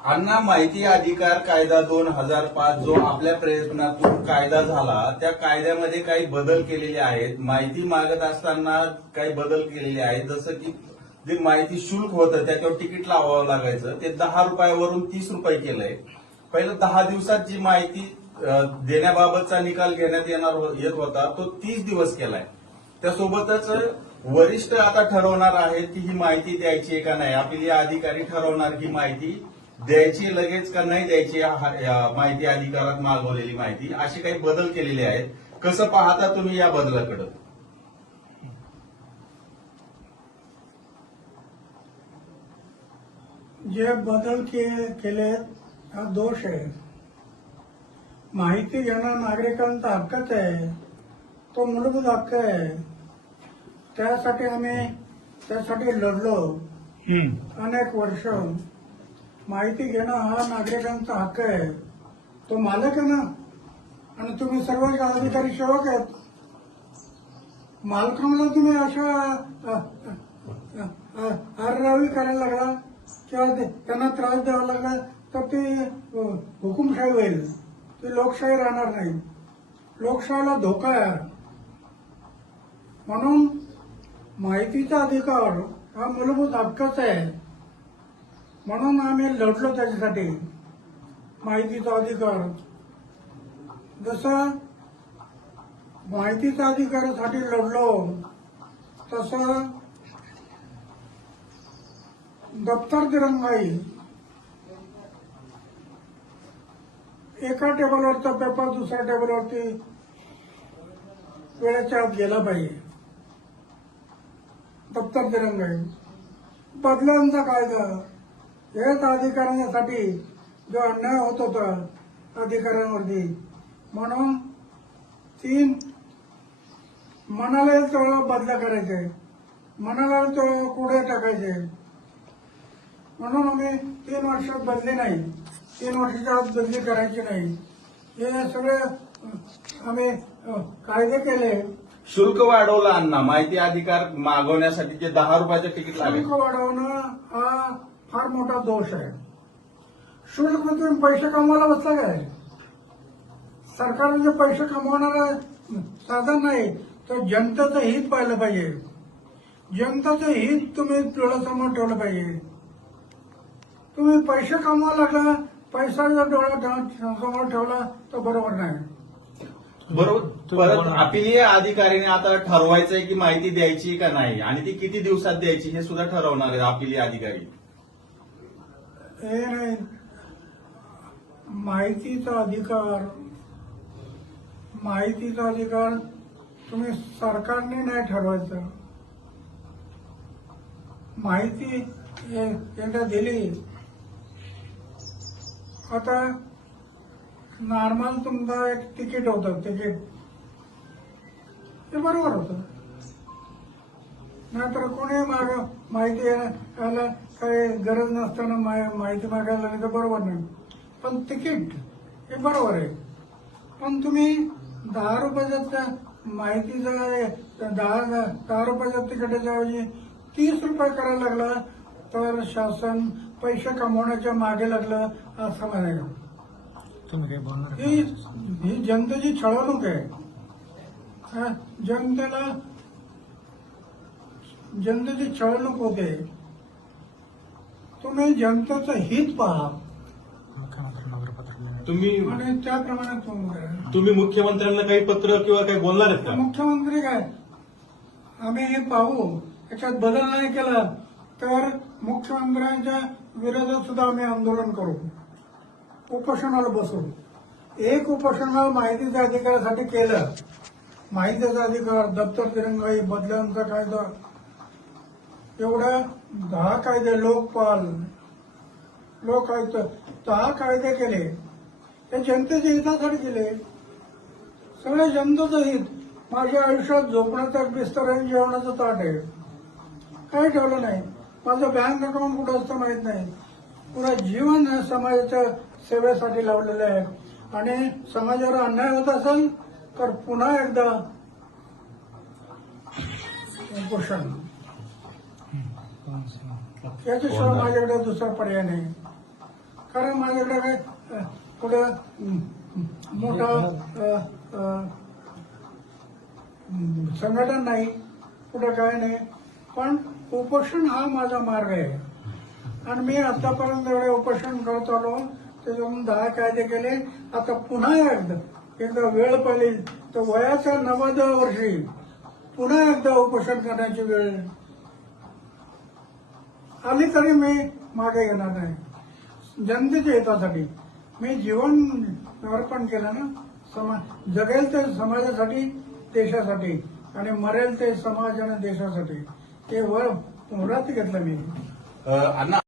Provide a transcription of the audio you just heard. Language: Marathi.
अण्णा, माहिती अधिकार कायदा 2005 जो आपल्या प्रयत्नातून कायदा झाला, त्या कायद्यामध्ये काही बदल केलेले आहेत. माहिती मागत असताना काही बदल केलेले आहेत. जसं की जे माहिती शुल्क होतं त्याच्यावर तिकीट लावावं लागायचं, ते 10 रुपयावरून 30 रुपये केलंय. पहिलं 10 दिवसात जी माहिती देण्याबाबतचा निकाल घेण्यात येत होता, तो 30 दिवस केलाय. त्यासोबतच वरिष्ठ आता ठरवणार आहेत की ही माहिती द्यायची आहे का नाही. आपली अधिकारी ठरवणार ही माहिती द्यायची लगेच का नाही द्यायची, या माहिती अधिकारात मागवलेली माहिती. असे काही बदल केलेले आहेत. कसं पाहता तुम्ही या बदलाकडे? जे बदल केले हा दोष आहे. माहिती घेणं नागरिकांचा हक्कच आहे, तो मूलभूत हक्क आहे. त्यासाठी लढलो अनेक वर्ष. माहिती घेणं हा नागरिकांचा हक्क आहे, तो मालक आहे ना. आणि तुम्ही सर्व अधिकारी सेवक आहेत. मालकांना तुम्ही अशा आररावी करायला लागला किंवा त्यांना त्रास द्यावा लागला तर ती हुकुमशाही होईल, ती लोकशाही राहणार नाही. लोकशाहीला धोका आहे. म्हणून माहितीचा अधिकार हा मूलभूत हक्कच आहे. म्हणून आम्ही लढलो त्याच्यासाठी. माहितीचा अधिकार, जसं माहितीच्या अधिकारासाठी लढलो तसं दप्तर दिरंगाई, एका टेबलवरचा पेपर दुसऱ्या टेबलवरती वेळेच्या आत गेला पाहिजे. दप्तर दिरंगाई, बदलांचा कायदा, हेच अधिकाऱ्यांसाठी जो अन्याय होत होता अधिकाऱ्यांवरती. म्हणून मनाला येईल तेवढा बदला करायचे, मनाला तो कुठे टाकायचे. म्हणून आम्ही 3 वर्षात बदली नाही, 3 वर्षाच्या आत बदली करायची नाही. हे सगळे आम्ही कायदे केले. शुल्क वाढवलं अण्णा, माहिती अधिकार मागवण्यासाठी जे 10 रुपयाचं तिकीट लागेल. शुल्क वाढवणं हा फार मोठा दोष आहे. शुल्क तुम्ही पैसे कमवायला बसला काय? सरकारने जे पैसे कमवणारं साधन नाही, तर जनतेचं हित पाहिलं पाहिजे. जनतेचं हित तुम्ही डोळ्यासमोर ठेवलं पाहिजे. तुम्ही पैसे कमवा लागला, पैसा जर डोळ्यासमोर ठेवला तर बरोबर नाही. बरोबर. परत अपीलीय अधिकाऱ्याने आता ठरवायचंय की माहिती द्यायची का नाही, आणि ती किती दिवसात द्यायची हे सुद्धा ठरवणार आहे अपीलीय अधिकारी. हे नाही, माहितीचा अधिकार तुम्ही सरकारने नाही ठरवायचं. माहिती एकदा दिली, आता नॉर्मल तुमचं एक तिकीट होतं, तिकीट ते बरोबर होतं. नाहीतर कोणी माहिती यायला काही गरज नसताना माहिती मागायला लागली तर बरोबर नाही. पण तिकीट हे बरोबर आहे. पण तुम्ही 10 रुपयाच्या माहितीचं 10 रुपयाच्या तिकिटाच्या ऐवजी 30 रुपये करायला लागला तर शासन पैसे कमवण्याच्या मागे लागलं असं म्हणायला. ही जनतेची छळवणूक आहे. जनतेची छळवणूक होते. तुम्ही जनतेचं हित पहा आणि त्याप्रमाणे तुम्ही मुख्यमंत्र्यांना काही पत्र किंवा काही बोलणार आहेत का? मुख्यमंत्री काय, आम्ही हे पाहू, याच्यात बदल नाही केला तर मुख्यमंत्र्यांच्या विरोधात सुद्धा आम्ही आंदोलन करू, उपोषणाला बसू. एक उपोषण माहितीच्या अधिकारासाठी केलं. माहितीचा अधिकार, दप्तर दिरंगाई, बदल्यांचा कायदा, एवढ्या 10 कायदे, लोकपाल, लोकायुक्त, 10 कायदे केले. ते जनतेच्या हितासाठी केले. सगळे जनतेचं हित. माझ्या आयुष्यात झोपण्याचा बिस्तर आहे, जेवणाचं ताट आहे, काही ठेवलं नाही. माझं बँक अकाउंट कुठं असतं माहित नाही. पुरा जीवन समाजाच्या सेवेसाठी लावलेलं आहे. आणि समाजावर अन्याय होत असेल तर पुन्हा एकदा उपोषण. याच्याशिवाय माझ्याकडे दुसरा पर्याय नाही. कारण माझ्याकडे काय कुठं मोठा संघटन नाही, कुठं काय नाही. पण उपोषण हा माझा मार्ग आहे आणि मी आतापर्यंत एवढे उपोषण करत आलो. त्याच्यातून 10 कायदे केले. आता पुन्हा एकदा वेळ पडली तर वयाच्या 90व्या वर्षी पुन्हा एकदा उपोषण करण्याची वेळ आली तरी मी मागे येणार नाही. जनतेच्या हितासाठी मी जीवन अर्पण केलं ना. जगेल ते समाजासाठी, देशासाठी आणि मरेल ते समाज आणि देशासाठी. ते व्रत घेतलं मी. अण्णा